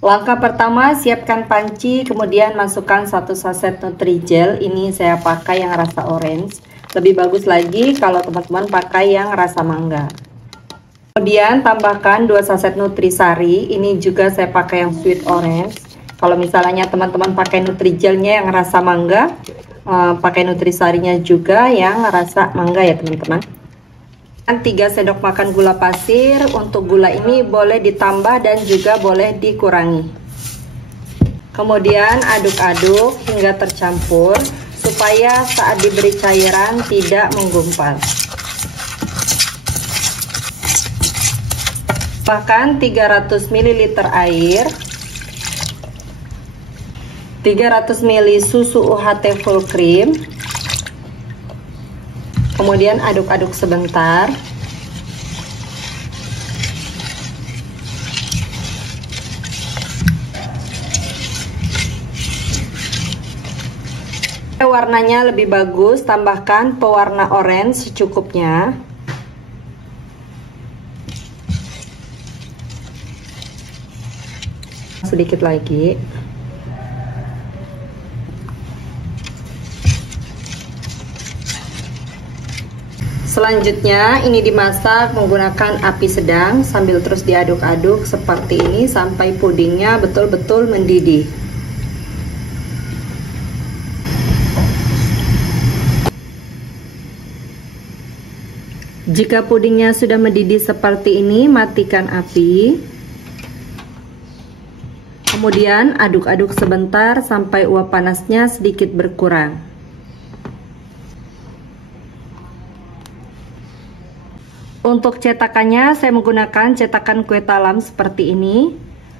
Langkah pertama, siapkan panci, kemudian masukkan 1 saset Nutrijel. Ini saya pakai yang rasa orange. Lebih bagus lagi kalau teman-teman pakai yang rasa mangga. Kemudian tambahkan 2 saset Nutrisari. Ini juga saya pakai yang sweet orange. Kalau misalnya teman-teman pakai Nutrijelnya yang rasa mangga, pakai Nutrisarinya juga yang rasa mangga ya teman-teman. 3 sendok makan gula pasir. Untuk gula ini boleh ditambah dan juga boleh dikurangi. Kemudian aduk-aduk hingga tercampur supaya saat diberi cairan tidak menggumpal. Bahkan 300 ml air, 300 ml susu UHT full cream. Kemudian aduk-aduk sebentar. Warnanya lebih bagus, tambahkan pewarna orange secukupnya. Sedikit lagi. Selanjutnya ini dimasak menggunakan api sedang sambil terus diaduk-aduk seperti ini sampai pudingnya betul-betul mendidih. Jika pudingnya sudah mendidih seperti ini, matikan api. Kemudian aduk-aduk sebentar sampai uap panasnya sedikit berkurang. Untuk cetakannya saya menggunakan cetakan kue talam seperti ini.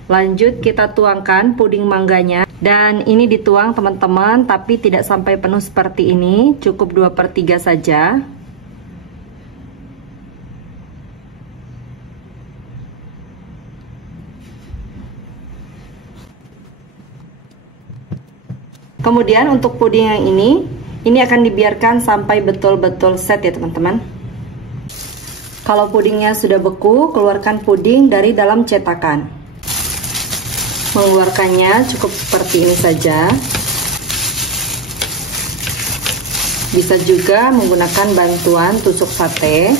Lanjut kita tuangkan puding mangganya. Dan ini dituang teman-teman, tapi tidak sampai penuh seperti ini, cukup 2/3 saja. Kemudian untuk puding yang ini akan dibiarkan sampai betul-betul set ya teman-teman. Kalau pudingnya sudah beku, keluarkan puding dari dalam cetakan. Mengeluarkannya cukup seperti ini saja. Bisa juga menggunakan bantuan tusuk sate.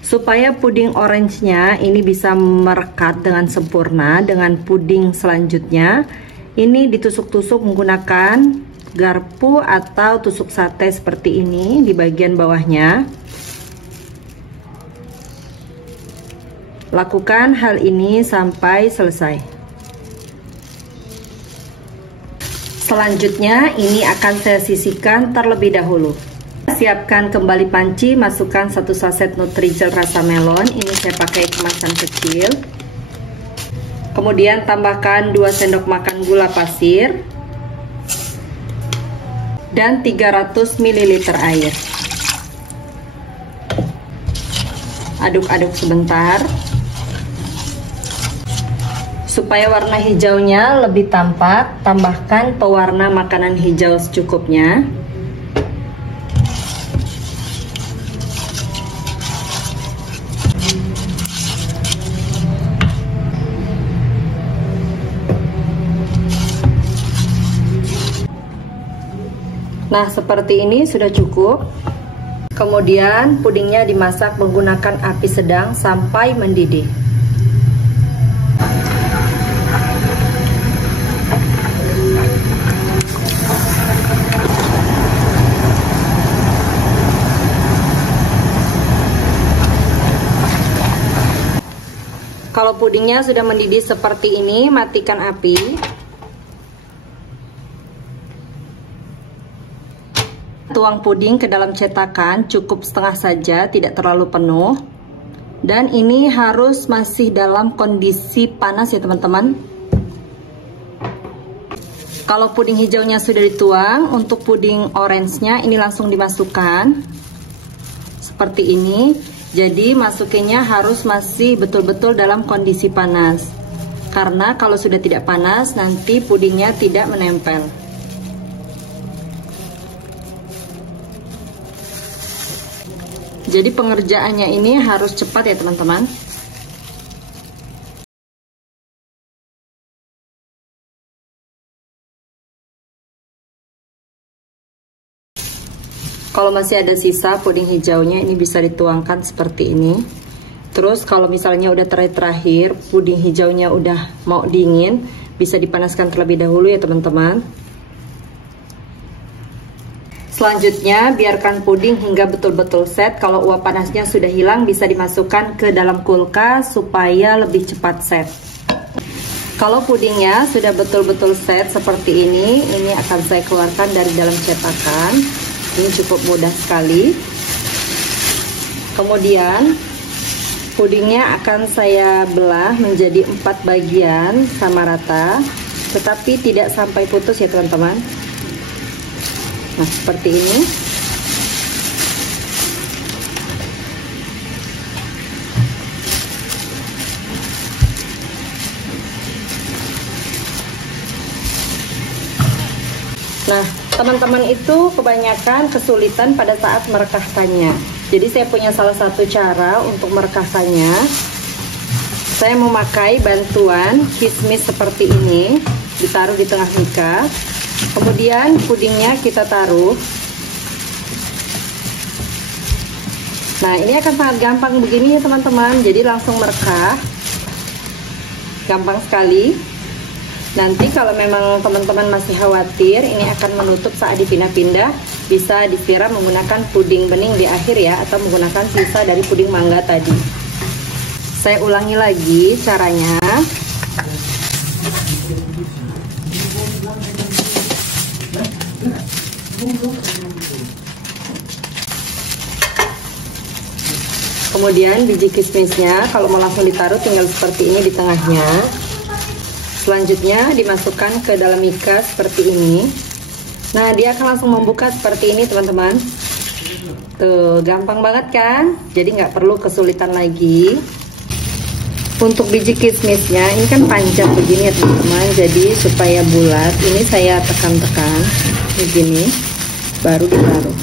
Supaya puding orange-nya ini bisa merekat dengan sempurna dengan puding selanjutnya, ini ditusuk-tusuk menggunakan garpu atau tusuk sate seperti ini di bagian bawahnya. Lakukan hal ini sampai selesai. Selanjutnya ini akan saya sisihkan terlebih dahulu. Siapkan kembali panci, masukkan 1 saset Nutrijel rasa melon. Ini saya pakai kemasan kecil. Kemudian tambahkan 2 sendok makan gula pasir dan 300 ml air. Aduk-aduk sebentar supaya warna hijaunya lebih tampak. Tambahkan pewarna makanan hijau secukupnya. Nah, seperti ini sudah cukup. Kemudian pudingnya dimasak menggunakan api sedang sampai mendidih. Kalau pudingnya sudah mendidih seperti ini, matikan api. Tuang puding ke dalam cetakan cukup setengah saja, tidak terlalu penuh. Dan ini harus masih dalam kondisi panas ya teman-teman. Kalau puding hijaunya sudah dituang, untuk puding orange-nya ini langsung dimasukkan seperti ini. Jadi masukinnya harus masih betul-betul dalam kondisi panas. Karena kalau sudah tidak panas, nanti pudingnya tidak menempel. Jadi pengerjaannya ini harus cepat ya teman-teman. Kalau masih ada sisa puding hijaunya ini bisa dituangkan seperti ini. Terus kalau misalnya udah terakhir puding hijaunya udah mau dingin, bisa dipanaskan terlebih dahulu ya teman-teman. Selanjutnya biarkan puding hingga betul-betul set. Kalau uap panasnya sudah hilang bisa dimasukkan ke dalam kulkas supaya lebih cepat set. Kalau pudingnya sudah betul-betul set seperti ini akan saya keluarkan dari dalam cetakan. Ini cukup mudah sekali. Kemudian pudingnya akan saya belah menjadi 4 bagian sama rata, tetapi tidak sampai putus ya teman-teman. Nah, seperti ini. Nah, teman-teman itu kebanyakan kesulitan pada saat merekahkannya. Jadi saya punya salah satu cara untuk merekahkannya. Saya memakai bantuan kismis seperti ini, ditaruh di tengah mika. Kemudian pudingnya kita taruh. Nah, ini akan sangat gampang begini ya teman-teman. Jadi langsung merekah. Gampang sekali. Nanti kalau memang teman-teman masih khawatir ini akan menutup saat dipindah-pindah, bisa disiram menggunakan puding bening di akhir ya, atau menggunakan sisa dari puding mangga tadi. Saya ulangi lagi caranya. Kemudian biji kismisnya kalau mau langsung ditaruh tinggal seperti ini di tengahnya. Selanjutnya dimasukkan ke dalam mika seperti ini. Nah, dia akan langsung membuka seperti ini teman-teman. Tuh, gampang banget kan? Jadi nggak perlu kesulitan lagi. Untuk biji kismisnya ini kan panjang begini ya teman-teman. Jadi supaya bulat, ini saya tekan-tekan begini, baru ditaruh.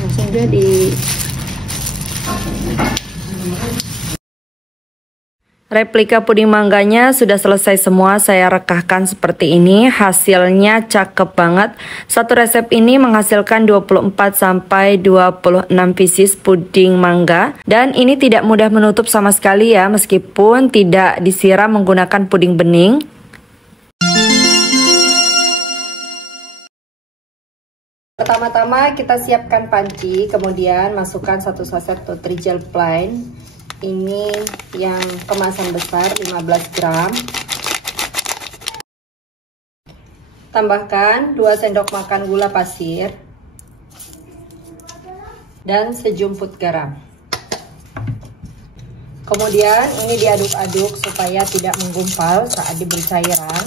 Langsung jadi. Replika puding mangganya sudah selesai semua, saya rekahkan seperti ini. Hasilnya cakep banget. Satu resep ini menghasilkan 24 sampai 26 pieces puding mangga, dan ini tidak mudah menutup sama sekali ya, meskipun tidak disiram menggunakan puding bening. Pertama-tama kita siapkan panci, kemudian masukkan 1 saset Nutrijel plain. Ini yang kemasan besar 15 gram. Tambahkan 2 sendok makan gula pasir dan sejumput garam. Kemudian ini diaduk-aduk supaya tidak menggumpal saat diberi cairan.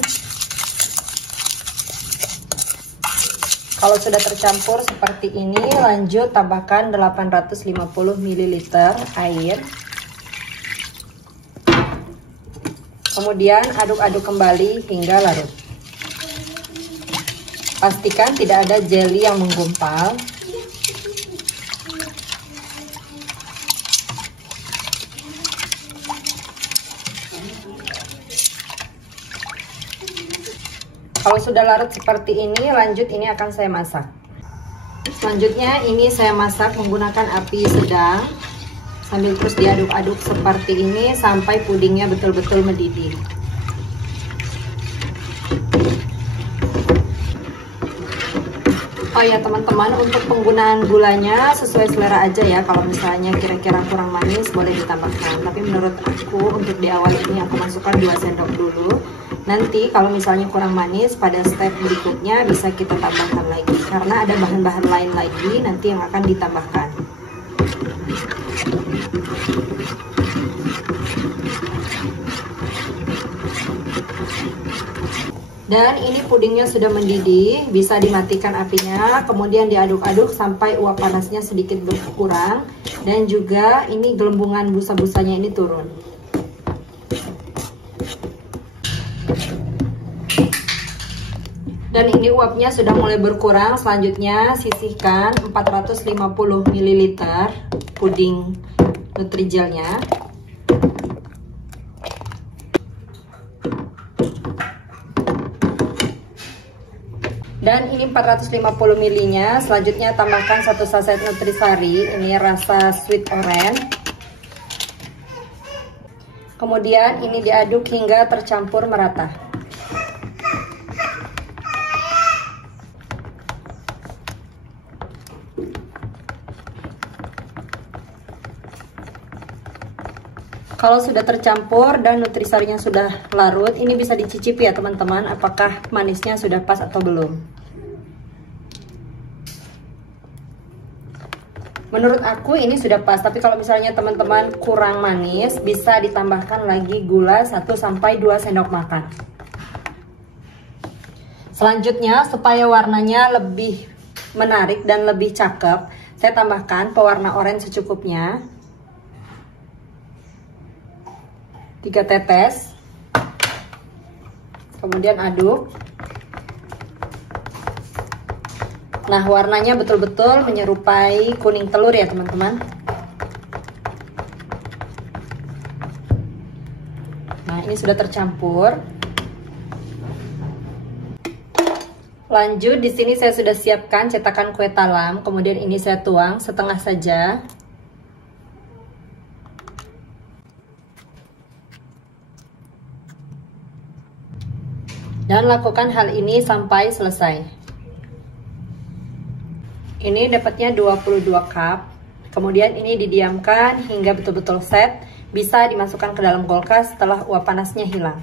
Kalau sudah tercampur seperti ini, lanjut tambahkan 850 ml air. Kemudian aduk-aduk kembali hingga larut. Pastikan tidak ada jelly yang menggumpal. Kalau sudah larut seperti ini, lanjut ini akan saya masak. Selanjutnya ini saya masak menggunakan api sedang, sambil terus diaduk-aduk seperti ini sampai pudingnya betul-betul mendidih. Oh ya teman-teman, untuk penggunaan gulanya sesuai selera aja ya. Kalau misalnya kira-kira kurang manis boleh ditambahkan, tapi menurut aku untuk di awal ini aku masukkan 2 sendok dulu. Nanti kalau misalnya kurang manis, pada step berikutnya bisa kita tambahkan lagi, karena ada bahan-bahan lain lagi nanti yang akan ditambahkan. Dan ini pudingnya sudah mendidih, bisa dimatikan apinya, kemudian diaduk-aduk sampai uap panasnya sedikit berkurang. Dan juga ini gelembungan busa-busanya ini turun. Dan ini uapnya sudah mulai berkurang. Selanjutnya sisihkan 450 ml puding Nutrigelnya. Dan ini 450 ml nya. Selanjutnya tambahkan 1 saset Nutrisari, ini rasa sweet orange. Kemudian ini diaduk hingga tercampur merata. Kalau sudah tercampur dan nutrisarinya sudah larut, ini bisa dicicipi ya teman-teman, apakah manisnya sudah pas atau belum. Menurut aku ini sudah pas, tapi kalau misalnya teman-teman kurang manis, bisa ditambahkan lagi gula 1-2 sendok makan. Selanjutnya, supaya warnanya lebih menarik dan lebih cakep, saya tambahkan pewarna oranye secukupnya. 3 tetes, kemudian aduk. Nah, warnanya betul-betul menyerupai kuning telur ya teman-teman. Nah, ini sudah tercampur. Lanjut, di sini saya sudah siapkan cetakan kue talam, kemudian ini saya tuang setengah saja. Dan lakukan hal ini sampai selesai. Ini dapatnya 22 cup. Kemudian ini didiamkan hingga betul-betul set. Bisa dimasukkan ke dalam kulkas setelah uap panasnya hilang.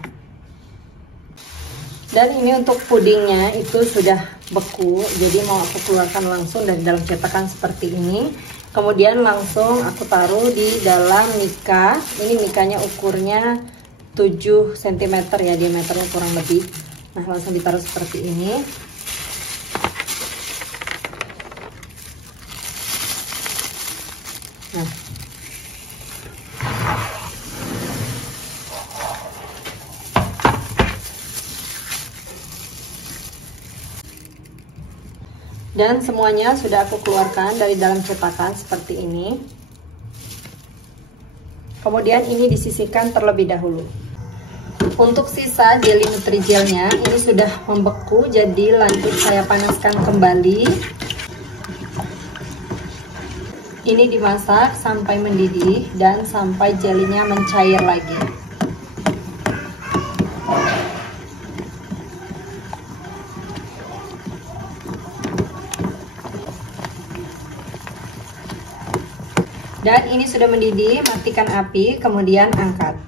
Dan ini untuk pudingnya itu sudah beku. Jadi mau aku keluarkan langsung dari dalam cetakan seperti ini. Kemudian langsung aku taruh di dalam mika. Ini mikanya ukurnya 7 cm ya, diameternya kurang lebih. Nah, langsung ditaruh seperti ini. Nah, dan semuanya sudah aku keluarkan dari dalam cetakan seperti ini. Kemudian ini disisihkan terlebih dahulu. Untuk sisa jelly Nutrigelnya ini sudah membeku, jadi lanjut saya panaskan kembali. Ini dimasak sampai mendidih dan sampai jelinya mencair lagi. Dan ini sudah mendidih, matikan api, kemudian angkat.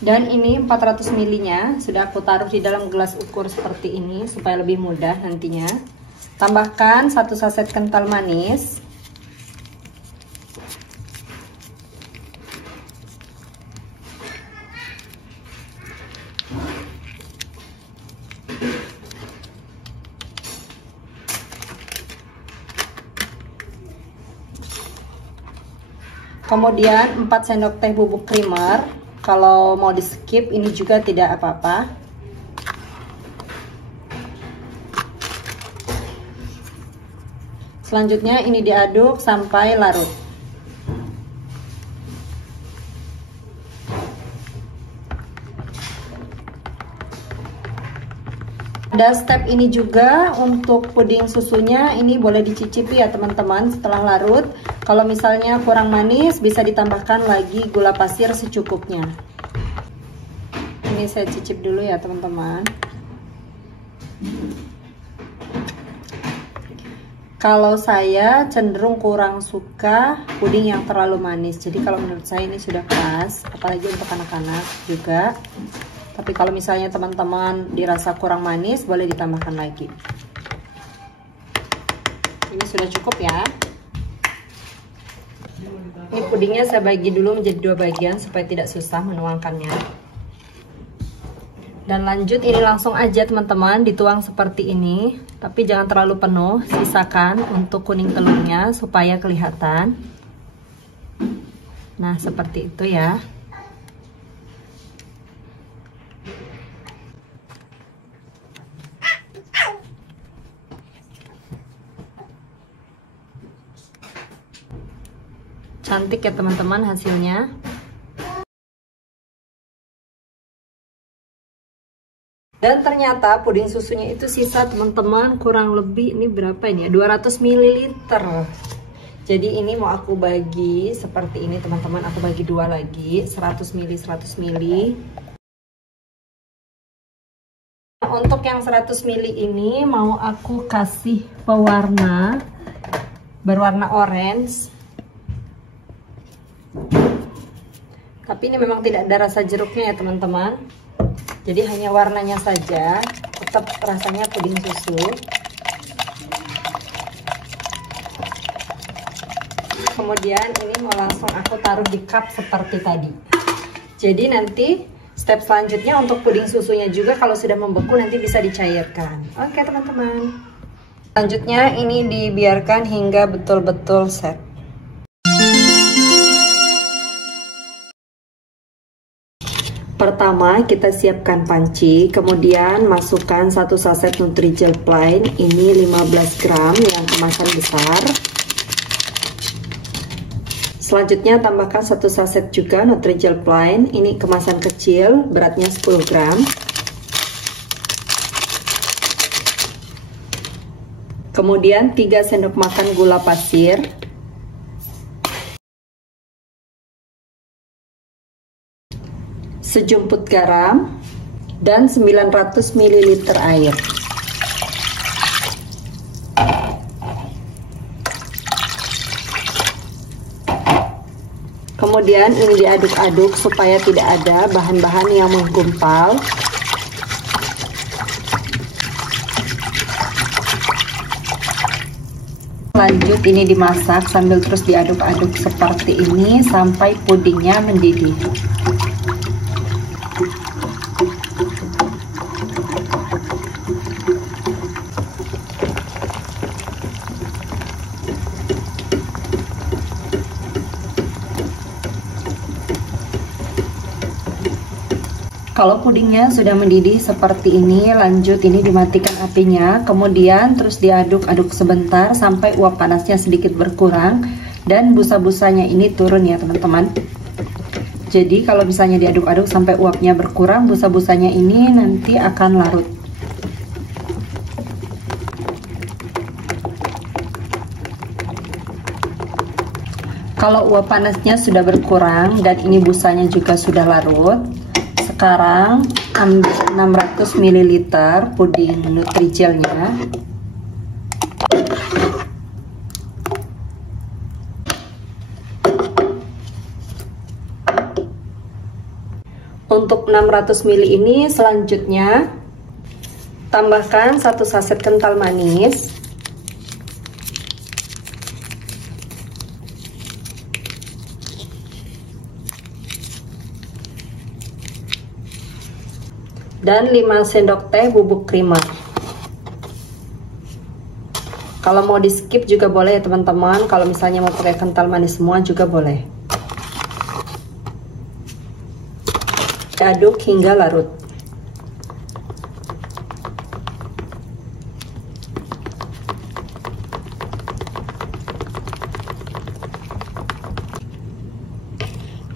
Dan ini 400 ml nya sudah aku taruh di dalam gelas ukur seperti ini supaya lebih mudah nantinya. Tambahkan 1 saset kental manis. Kemudian 4 sendok teh bubuk creamer. Kalau mau di skip ini juga tidak apa-apa. Selanjutnya ini diaduk sampai larut. Ada step ini juga untuk puding susunya, ini boleh dicicipi ya teman-teman setelah larut. Kalau misalnya kurang manis bisa ditambahkan lagi gula pasir secukupnya. Ini saya cicip dulu ya teman-teman. Kalau saya cenderung kurang suka puding yang terlalu manis. Jadi kalau menurut saya ini sudah pas, apalagi untuk anak-anak juga. Tapi kalau misalnya teman-teman dirasa kurang manis, boleh ditambahkan lagi. Ini sudah cukup ya. Ini pudingnya saya bagi dulu menjadi 2 bagian supaya tidak susah menuangkannya. Dan lanjut, ini langsung aja teman-teman dituang seperti ini, tapi jangan terlalu penuh, sisakan untuk kuning telurnya supaya kelihatan. Nah, seperti itu ya. Cantik ya teman-teman hasilnya. Dan ternyata puding susunya itu sisa teman-teman, kurang lebih ini berapa ini ya, 200 ml. Jadi ini mau aku bagi seperti ini teman-teman, aku bagi dua lagi, 100 ml 100 ml. Untuk yang 100 ml ini mau aku kasih pewarna berwarna orange. Tapi ini memang tidak ada rasa jeruknya ya teman-teman. Jadi hanya warnanya saja, tetap rasanya puding susu. Kemudian ini mau langsung aku taruh di cup seperti tadi. Jadi nanti step selanjutnya untuk puding susunya juga kalau sudah membeku nanti bisa dicairkan. Oke teman-teman. Selanjutnya ini dibiarkan hingga betul-betul set. Pertama kita siapkan panci, kemudian masukkan 1 saset Nutrijel plain, ini 15 gram yang kemasan besar. Selanjutnya tambahkan 1 saset juga Nutrijel plain, ini kemasan kecil, beratnya 10 gram. Kemudian 3 sendok makan gula pasir. Sejumput garam dan 900 ml air. Kemudian ini diaduk-aduk supaya tidak ada bahan-bahan yang menggumpal. Lanjut ini dimasak sambil terus diaduk-aduk seperti ini sampai pudingnya mendidih. Kalau pudingnya sudah mendidih seperti ini, lanjut ini dimatikan apinya, kemudian terus diaduk-aduk sebentar sampai uap panasnya sedikit berkurang dan busa-busanya ini turun ya teman-teman. Jadi kalau misalnya diaduk-aduk sampai uapnya berkurang, busa-busanya ini nanti akan larut. Kalau uap panasnya sudah berkurang dan ini busanya juga sudah larut, sekarang ambil 600 ml puding Nutrijelnya. Untuk 600 ml ini selanjutnya tambahkan 1 saset kental manis. Dan 5 sendok teh bubuk creamer. Kalau mau di skip juga boleh ya teman-teman. Kalau misalnya mau pakai kental manis semua juga boleh. Aduk hingga larut.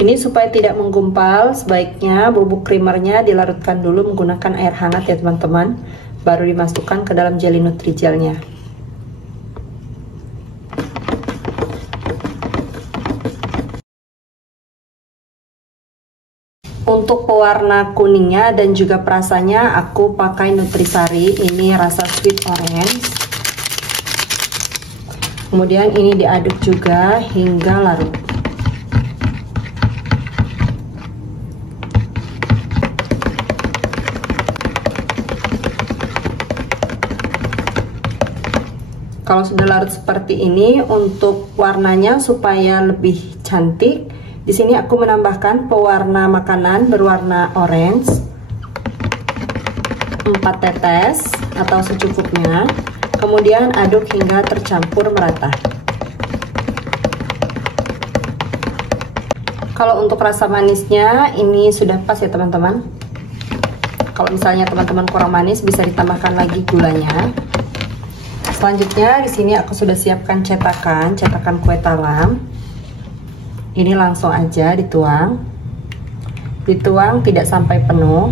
Ini supaya tidak menggumpal, sebaiknya bubuk creamernya dilarutkan dulu menggunakan air hangat ya teman-teman, baru dimasukkan ke dalam jelly Nutrijelnya. Untuk pewarna kuningnya dan juga perasanya aku pakai Nutrisari, ini rasa sweet orange. Kemudian ini diaduk juga hingga larut. Kalau sudah larut seperti ini, untuk warnanya supaya lebih cantik, di sini aku menambahkan pewarna makanan berwarna orange. 4 tetes atau secukupnya. Kemudian aduk hingga tercampur merata. Kalau untuk rasa manisnya ini sudah pas ya teman-teman. Kalau misalnya teman-teman kurang manis bisa ditambahkan lagi gulanya. Selanjutnya di sini aku sudah siapkan cetakan kue talam. Ini langsung aja dituang. Dituang tidak sampai penuh.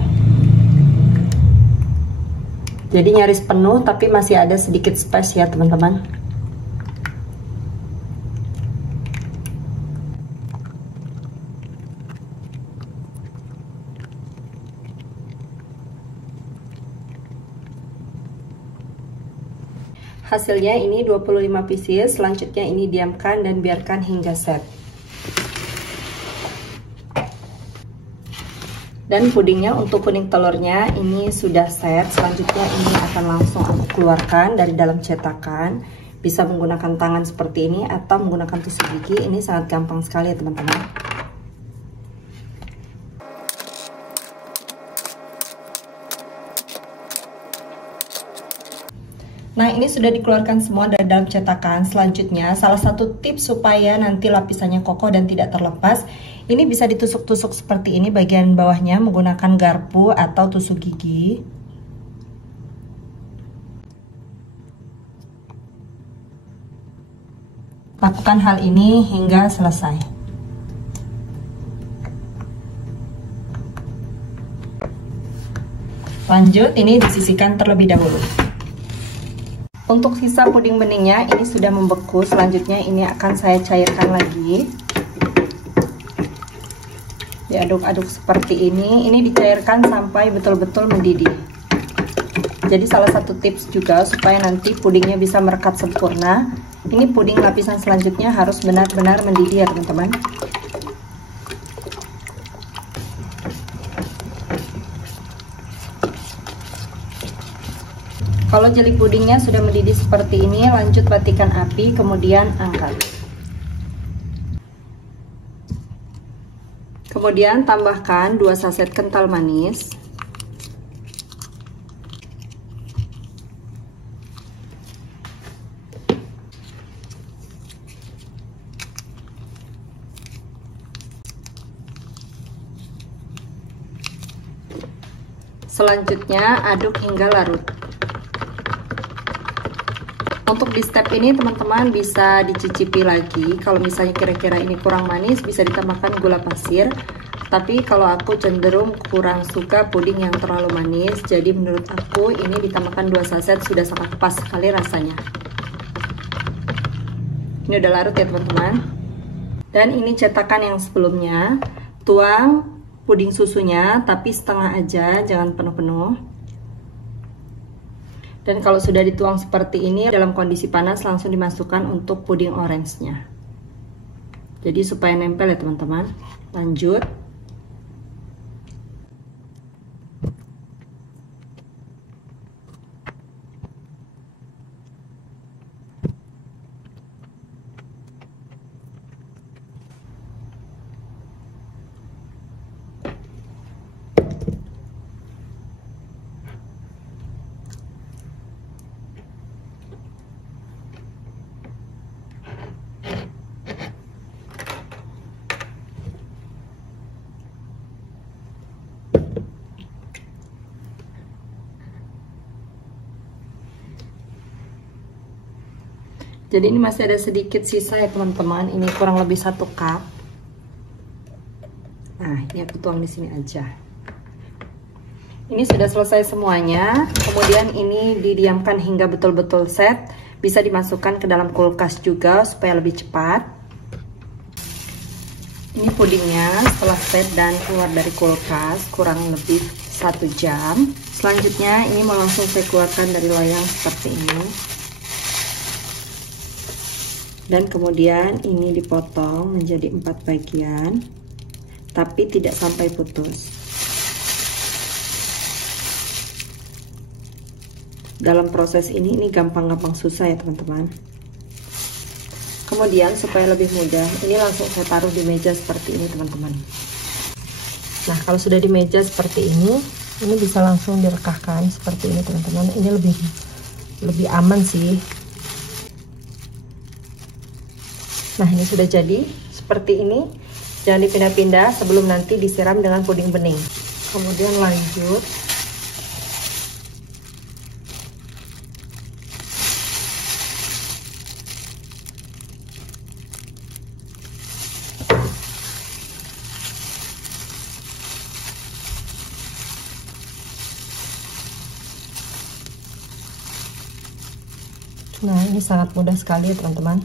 Jadi nyaris penuh tapi masih ada sedikit space ya teman-teman. Hasilnya ini 25 pieces. Selanjutnya ini diamkan dan biarkan hingga set. Dan pudingnya, untuk puding telurnya ini sudah set. Selanjutnya ini akan langsung aku keluarkan dari dalam cetakan. Bisa menggunakan tangan seperti ini atau menggunakan tusuk gigi. Ini sangat gampang sekali ya teman-teman. Nah, ini sudah dikeluarkan semua dari dalam cetakan. Selanjutnya, salah satu tips supaya nanti lapisannya kokoh dan tidak terlepas, ini bisa ditusuk-tusuk seperti ini bagian bawahnya menggunakan garpu atau tusuk gigi. Lakukan hal ini hingga selesai. Lanjut, ini disisihkan terlebih dahulu. Untuk sisa puding beningnya ini sudah membeku. Selanjutnya ini akan saya cairkan lagi. Diaduk-aduk seperti ini. Ini dicairkan sampai betul-betul mendidih. Jadi salah satu tips juga supaya nanti pudingnya bisa merekat sempurna. Ini puding lapisan selanjutnya harus benar-benar mendidih ya teman-teman. Kalau jeli pudingnya sudah mendidih seperti ini, lanjut matikan api, kemudian angkat. Kemudian tambahkan 2 saset kental manis. Selanjutnya aduk hingga larut. Untuk di step ini teman-teman bisa dicicipi lagi. Kalau misalnya kira-kira ini kurang manis bisa ditambahkan gula pasir. Tapi kalau aku cenderung kurang suka puding yang terlalu manis. Jadi menurut aku ini ditambahkan 2 saset sudah sangat pas sekali rasanya. Ini udah larut ya teman-teman. Dan ini cetakan yang sebelumnya. Tuang puding susunya tapi setengah aja, jangan penuh-penuh. Dan kalau sudah dituang seperti ini dalam kondisi panas langsung dimasukkan untuk puding orange-nya. Jadi supaya nempel ya teman-teman. Lanjut. Jadi ini masih ada sedikit sisa ya teman-teman. Ini kurang lebih 1 cup. Nah, ini aku tuang di sini aja. Ini sudah selesai semuanya. Kemudian ini didiamkan hingga betul-betul set. Bisa dimasukkan ke dalam kulkas juga supaya lebih cepat. Ini pudingnya setelah set dan keluar dari kulkas kurang lebih 1 jam. Selanjutnya ini mau langsung saya keluarkan dari loyang seperti ini. Dan kemudian ini dipotong menjadi 4 bagian, tapi tidak sampai putus. Dalam proses ini gampang-gampang susah ya teman-teman. Kemudian supaya lebih mudah, ini langsung saya taruh di meja seperti ini teman-teman. Nah kalau sudah di meja seperti ini, Ini bisa langsung direkahkan seperti ini teman-teman. Ini lebih aman sih. Nah, ini sudah jadi seperti ini. Jangan dipindah-pindah sebelum nanti disiram dengan puding bening. Kemudian lanjut Nah, ini sangat mudah sekali ya teman-teman.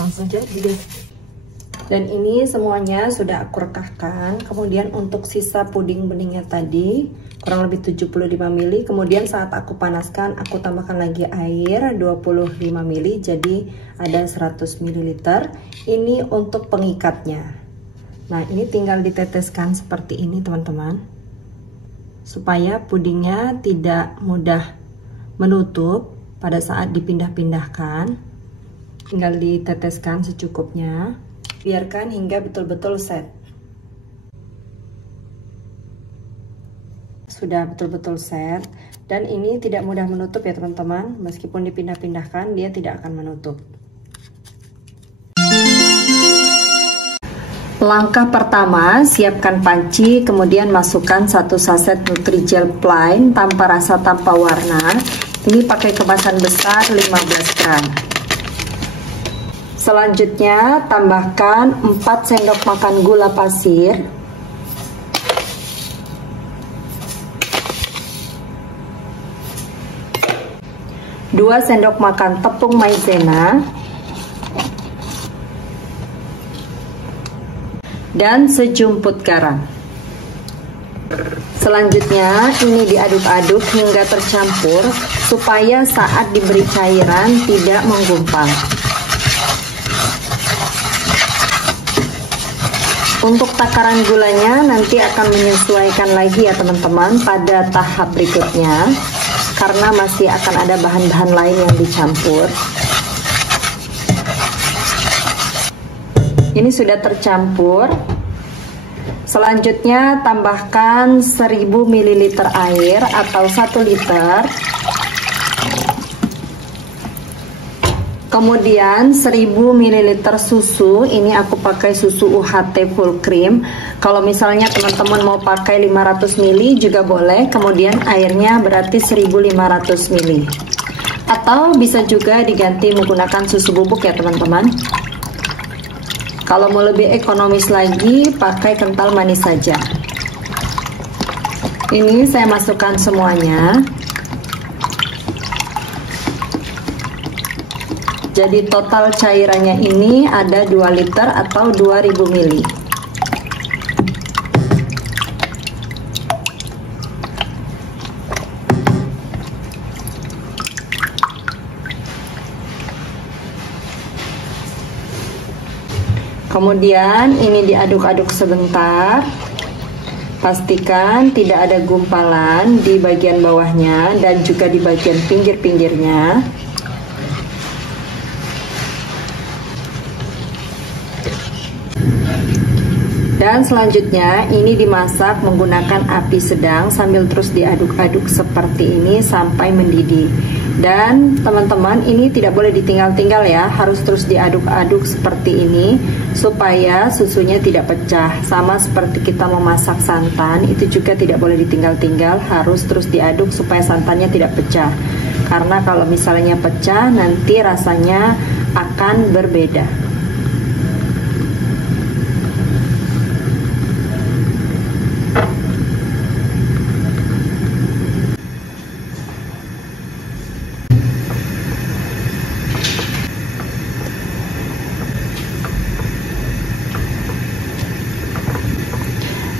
Langsung jadi deh. Dan ini semuanya sudah aku rekahkan. Kemudian untuk sisa puding beningnya tadi kurang lebih 75 ml. Kemudian saat aku panaskan, aku tambahkan lagi air 25 ml, jadi ada 100 ml. Ini untuk pengikatnya. Nah, ini tinggal diteteskan seperti ini teman-teman, supaya pudingnya tidak mudah menutup pada saat dipindah-pindahkan. Tinggal diteteskan secukupnya. Biarkan hingga betul-betul set. Sudah betul-betul set, dan ini tidak mudah menutup ya teman-teman. Meskipun dipindah-pindahkan, dia tidak akan menutup. Langkah pertama, siapkan panci, kemudian masukkan 1 saset Nutrijel plain tanpa rasa tanpa warna. Ini pakai kemasan besar 15 gram. Selanjutnya, tambahkan 4 sendok makan gula pasir, 2 sendok makan tepung maizena, dan sejumput garam. Selanjutnya, ini diaduk-aduk hingga tercampur supaya saat diberi cairan tidak menggumpal. Untuk takaran gulanya nanti akan menyesuaikan lagi ya teman-teman pada tahap berikutnya, karena masih akan ada bahan-bahan lain yang dicampur. Ini sudah tercampur. Selanjutnya tambahkan 1000 ml air atau 1 liter. Kemudian 1000 ml susu, ini aku pakai susu UHT full cream. Kalau misalnya teman-teman mau pakai 500 ml juga boleh. Kemudian airnya berarti 1500 ml. Atau bisa juga diganti menggunakan susu bubuk ya teman-teman. Kalau mau lebih ekonomis lagi, pakai kental manis saja. Ini saya masukkan semuanya. Jadi total cairannya ini ada 2 liter atau 2000 ml. Kemudian ini diaduk-aduk sebentar. Pastikan tidak ada gumpalan di bagian bawahnya dan juga di bagian pinggir-pinggirnya. Dan selanjutnya ini dimasak menggunakan api sedang sambil terus diaduk-aduk seperti ini sampai mendidih. Dan teman-teman, ini tidak boleh ditinggal-tinggal ya, harus terus diaduk-aduk seperti ini supaya susunya tidak pecah. Sama seperti kita memasak santan, itu juga tidak boleh ditinggal-tinggal, harus terus diaduk supaya santannya tidak pecah. Karena kalau misalnya pecah nanti rasanya akan berbeda.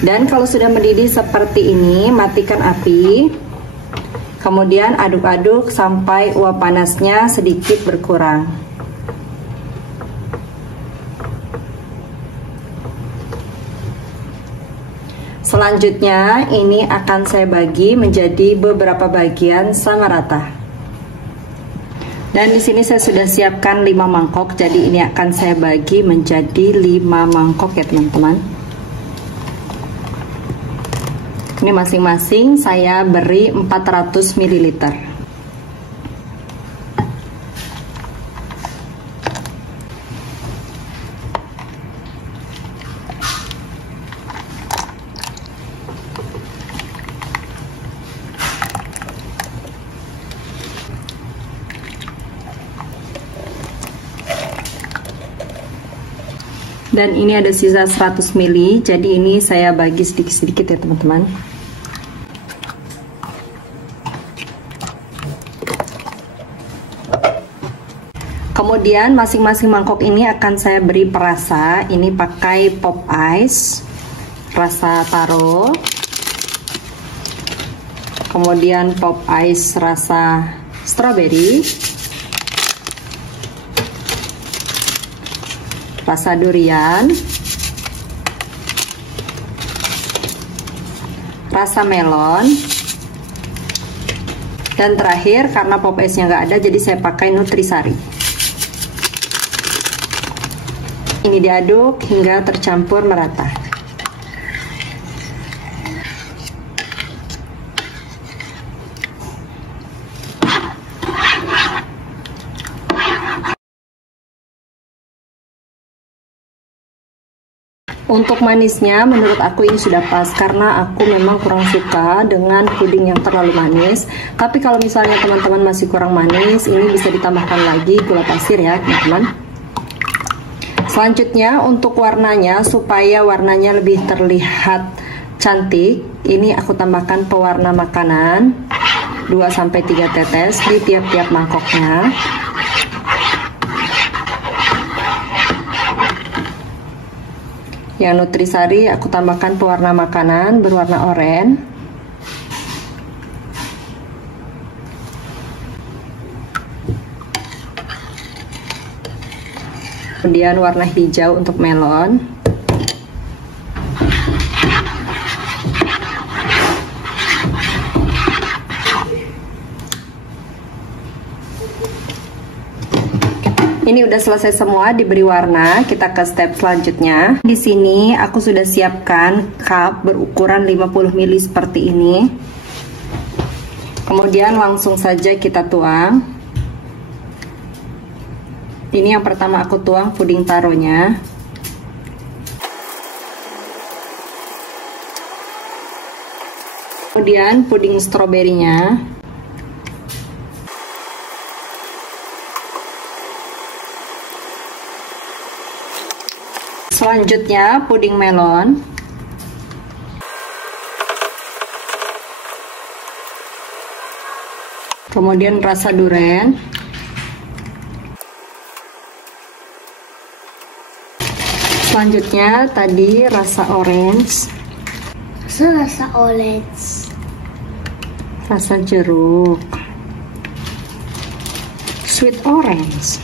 Dan kalau sudah mendidih seperti ini, matikan api. Kemudian aduk-aduk sampai uap panasnya sedikit berkurang. Selanjutnya ini akan saya bagi menjadi beberapa bagian sama rata. Dan di sini saya sudah siapkan 5 mangkok, jadi ini akan saya bagi menjadi 5 mangkok ya teman-teman. Ini masing-masing saya beri 400 ml. Dan ini ada sisa 100 ml, jadi ini saya bagi sedikit-sedikit ya teman-teman. Kemudian masing-masing mangkok ini akan saya beri perasa. Ini pakai pop ice rasa taro, kemudian pop ice rasa strawberry, rasa durian, rasa melon, dan terakhir karena pop ice-nya nggak ada, jadi saya pakai nutrisari. Ini diaduk hingga tercampur merata. Untuk manisnya menurut aku ini sudah pas, karena aku memang kurang suka dengan puding yang terlalu manis. Tapi kalau misalnya teman-teman masih kurang manis, ini bisa ditambahkan lagi gula pasir ya teman-teman. Selanjutnya untuk warnanya, supaya warnanya lebih terlihat cantik, ini aku tambahkan pewarna makanan 2-3 tetes di tiap-tiap mangkoknya. Yang nutrisari aku tambahkan pewarna makanan berwarna oranye. Kemudian warna hijau untuk melon. Ini udah selesai semua diberi warna, kita ke step selanjutnya. Di sini aku sudah siapkan cup berukuran 50 ml seperti ini. Kemudian langsung saja kita tuang. Ini yang pertama aku tuang puding taronya. Kemudian puding stroberinya. Selanjutnya puding melon. Kemudian rasa durian. Selanjutnya tadi rasa orange. Rasa orange. Rasa jeruk. Sweet orange.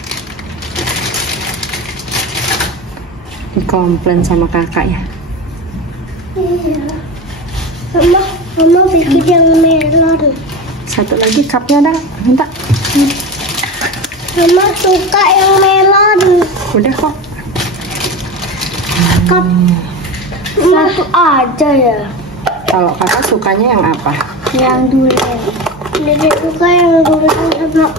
Dikomplain sama kakak ya. Iya. Mama bikin yang melon. Satu lagi cupnya dah, minta. Mama suka yang melon. Udah kok. Cup satu aja ya. Kalau kakak sukanya yang apa? Yang durian. Dedek suka yang durian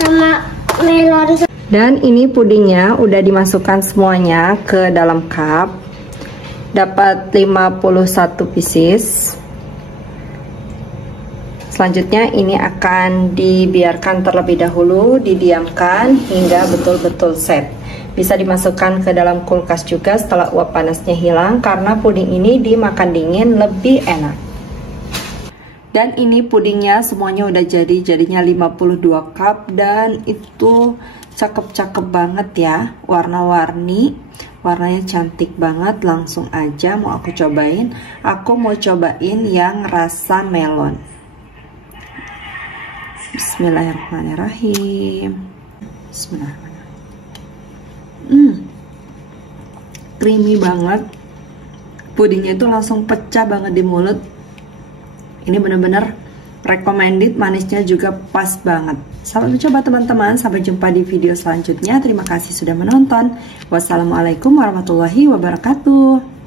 sama melon. Dan ini pudingnya udah dimasukkan semuanya ke dalam cup. Dapat 51 pieces. Selanjutnya ini akan dibiarkan terlebih dahulu, didiamkan hingga betul-betul set. Bisa dimasukkan ke dalam kulkas juga setelah uap panasnya hilang, karena puding ini dimakan dingin lebih enak. Dan ini pudingnya semuanya udah jadi, jadinya 52 cup, dan itu cakep-cakep banget ya, warna-warni, warnanya cantik banget. Langsung aja mau aku cobain. Aku mau cobain yang rasa melon. Bismillahirrahmanirrahim. Bismillahirrahmanirrahim. Creamy banget. Pudingnya itu langsung pecah banget di mulut. Ini bener-bener recommended, manisnya juga pas banget. Selamat mencoba teman-teman, sampai jumpa di video selanjutnya. Terima kasih sudah menonton. Wassalamualaikum warahmatullahi wabarakatuh.